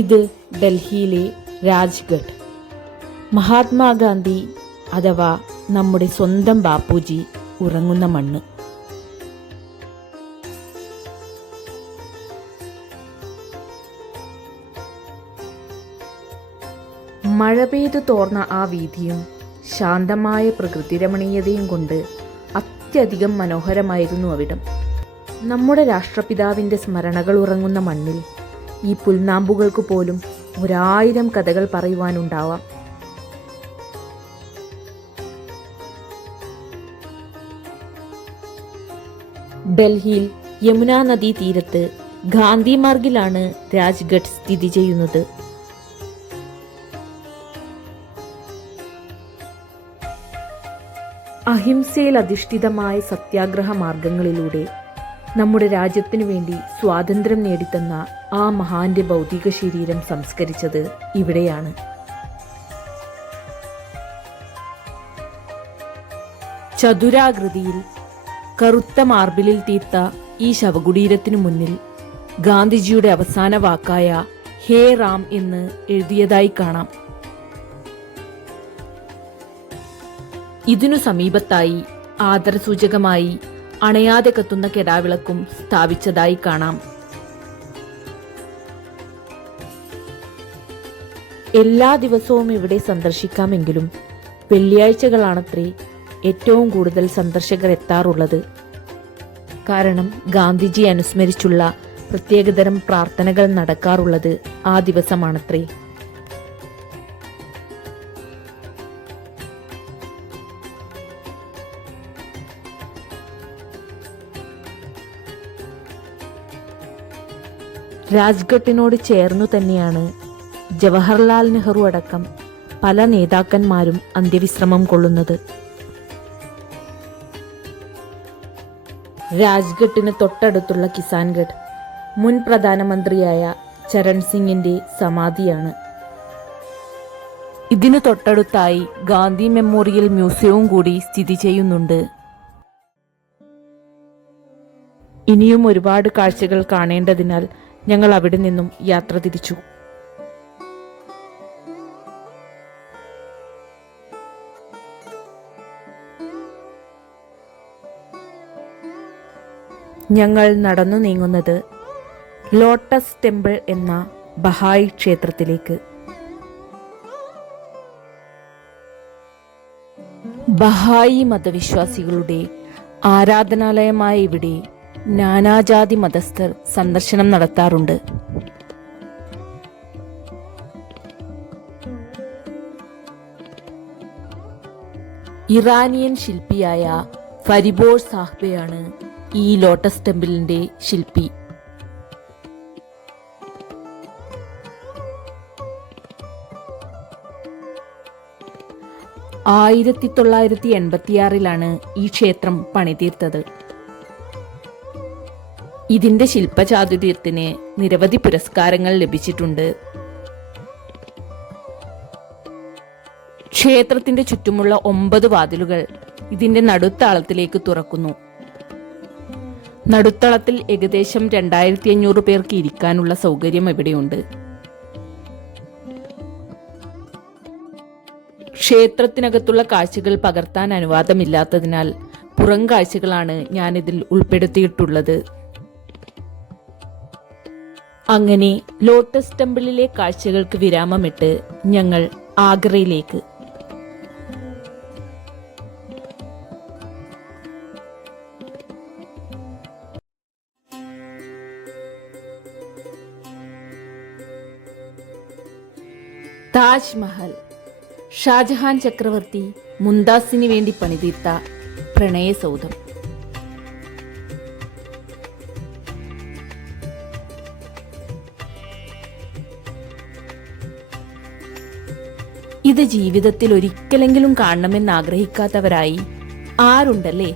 ഇത് ഡൽഹിയിലെ രാജ്ഘട്ട്. മഹാത്മാഗാന്ധി അഥവാ നമ്മുടെ സ്വന്തം ബാപ്പുജി ഉറങ്ങുന്ന മണ്ണ്. മഴ പെയ്തു തോർന്ന ആ വീതിയും ശാന്തമായ പ്രകൃതിരമണീയതയും കൊണ്ട് അത്യധികം മനോഹരമായിരുന്നു അവിടം. നമ്മുടെ രാഷ്ട്രപിതാവിൻ്റെ സ്മരണകൾ ഉറങ്ങുന്ന മണ്ണിൽ ഈ പുൽനാമ്പുകൾക്ക് പോലും 1000 കഥകൾ പറയുവാനുണ്ടാവാം. ഡൽഹിയിൽ യമുനാ നദീ തീരത്ത് ഗാന്ധി മാർഗിലാണ് രാജ്ഘട്ട് സ്ഥിതി ചെയ്യുന്നത്. അഹിംസയിൽ അധിഷ്ഠിതമായ സത്യാഗ്രഹ മാർഗങ്ങളിലൂടെ നമ്മുടെ രാജ്യത്തിനു വേണ്ടി സ്വാതന്ത്ര്യം നേടിത്തന്ന ആ മഹാന്റെ ഭൗതിക ശരീരം സംസ്കരിച്ചത് ഇവിടെയാണ്. ചതുരാകൃതിയിൽ കറുത്ത മാർബിളിൽ തീർത്ത ഈ ശവകുടീരത്തിനു മുന്നിൽ ഗാന്ധിജിയുടെ അവസാന വാക്കായ ഹേ റാം എന്ന് എഴുതിയതായി കാണാം. ഇതിനു സമീപത്തായി ആദരസൂചകമായി അണയാതെ കത്തുന്ന കെടാവിളക്കും സ്ഥാപിച്ചതായി കാണാം. എല്ലാ ദിവസവും ഇവിടെ സന്ദർശിക്കാമെങ്കിലും വെള്ളിയാഴ്ചകളാണത്രേ ഏറ്റവും കൂടുതൽ സന്ദർശകർ എത്താറുള്ളത്. കാരണം ഗാന്ധിജി അനുസ്മരിച്ചുള്ള പ്രത്യേകതരം പ്രാർത്ഥനകൾ നടക്കാറുള്ളത് ആ ദിവസമാണത്രേ. രാജ്ഘട്ടിനോട് ചേർന്നു തന്നെയാണ് ജവഹർലാൽ നെഹ്റു അടക്കം പല നേതാക്കന്മാരും അന്ത്യവിശ്രമം കൊള്ളുന്നത്. രാജ്ഘട്ടിന് തൊട്ടടുത്തുള്ള കിസാൻഗഡ് മുൻ പ്രധാനമന്ത്രിയായ ചരൺ സിംഗിന്റെ സമാധിയാണ്. ഇതിനു തൊട്ടടുത്തായി ഗാന്ധി മെമ്മോറിയൽ മ്യൂസിയവും കൂടി സ്ഥിതി ചെയ്യുന്നുണ്ട്. ഇനിയും ഒരുപാട് കാഴ്ചകൾ കാണേണ്ടതിനാൽ ഞങ്ങൾ അവിടെ നിന്നും യാത്ര തിരിച്ചു. ഞങ്ങൾ നടന്നു നീങ്ങുന്നത് ലോട്ടസ് ടെമ്പിൾ എന്ന ബഹായി ക്ഷേത്രത്തിലേക്ക്. ബഹായി മതവിശ്വാസികളുടെ ആരാധനാലയമായ ഇവിടെ നാനാജാതി മതസ്ഥർ സന്ദർശനം നടത്താറുണ്ട്. ഇറാനിയൻ ശില്പിയായ ഫരിബോഷ് സാഹ്ബയാണ് ഈ ലോട്ടസ് ടെമ്പിളിന്റെ ശില്പി. ആയിരത്തി 1986 ഈ ക്ഷേത്രം പണിതീർത്തത്. ഇതിന്റെ ശില്പചാതുര്യത്തിന് നിരവധി പുരസ്കാരങ്ങൾ ലഭിച്ചിട്ടുണ്ട്. ക്ഷേത്രത്തിന്റെ ചുറ്റുമുള്ള 9 വാതിലുകൾ ഇതിന്റെ നടുത്തളത്തിലേക്ക് തുറക്കുന്നു. നടുത്തളത്തിൽ ഏകദേശം 2500 പേർക്ക് ഇരിക്കാനുള്ള സൗകര്യം ഇവിടെയുണ്ട്. ക്ഷേത്രത്തിനകത്തുള്ള കാഴ്ചകൾ പകർത്താൻ അനുവാദമില്ലാത്തതിനാൽ പുറം കാഴ്ചകളാണ് ഞാനിതിൽ ഉൾപ്പെടുത്തിയിട്ടുള്ളത്. അങ്ങനെ ലോട്ടസ് ടെമ്പിളിലെ കാഴ്ചകൾക്ക് വിരാമമിട്ട് ഞങ്ങൾ ആഗ്രയിലേക്ക്. താജ്മഹൽ ഷാജഹാൻ ചക്രവർത്തി മുംതാസിന് വേണ്ടി പണിതീർത്ത പ്രണയസൗധം. ഇത് ജീവിതത്തിൽ ഒരിക്കലെങ്കിലും കാണണമെന്ന് ആഗ്രഹിക്കാത്തവരായി ആരുണ്ടല്ലേ?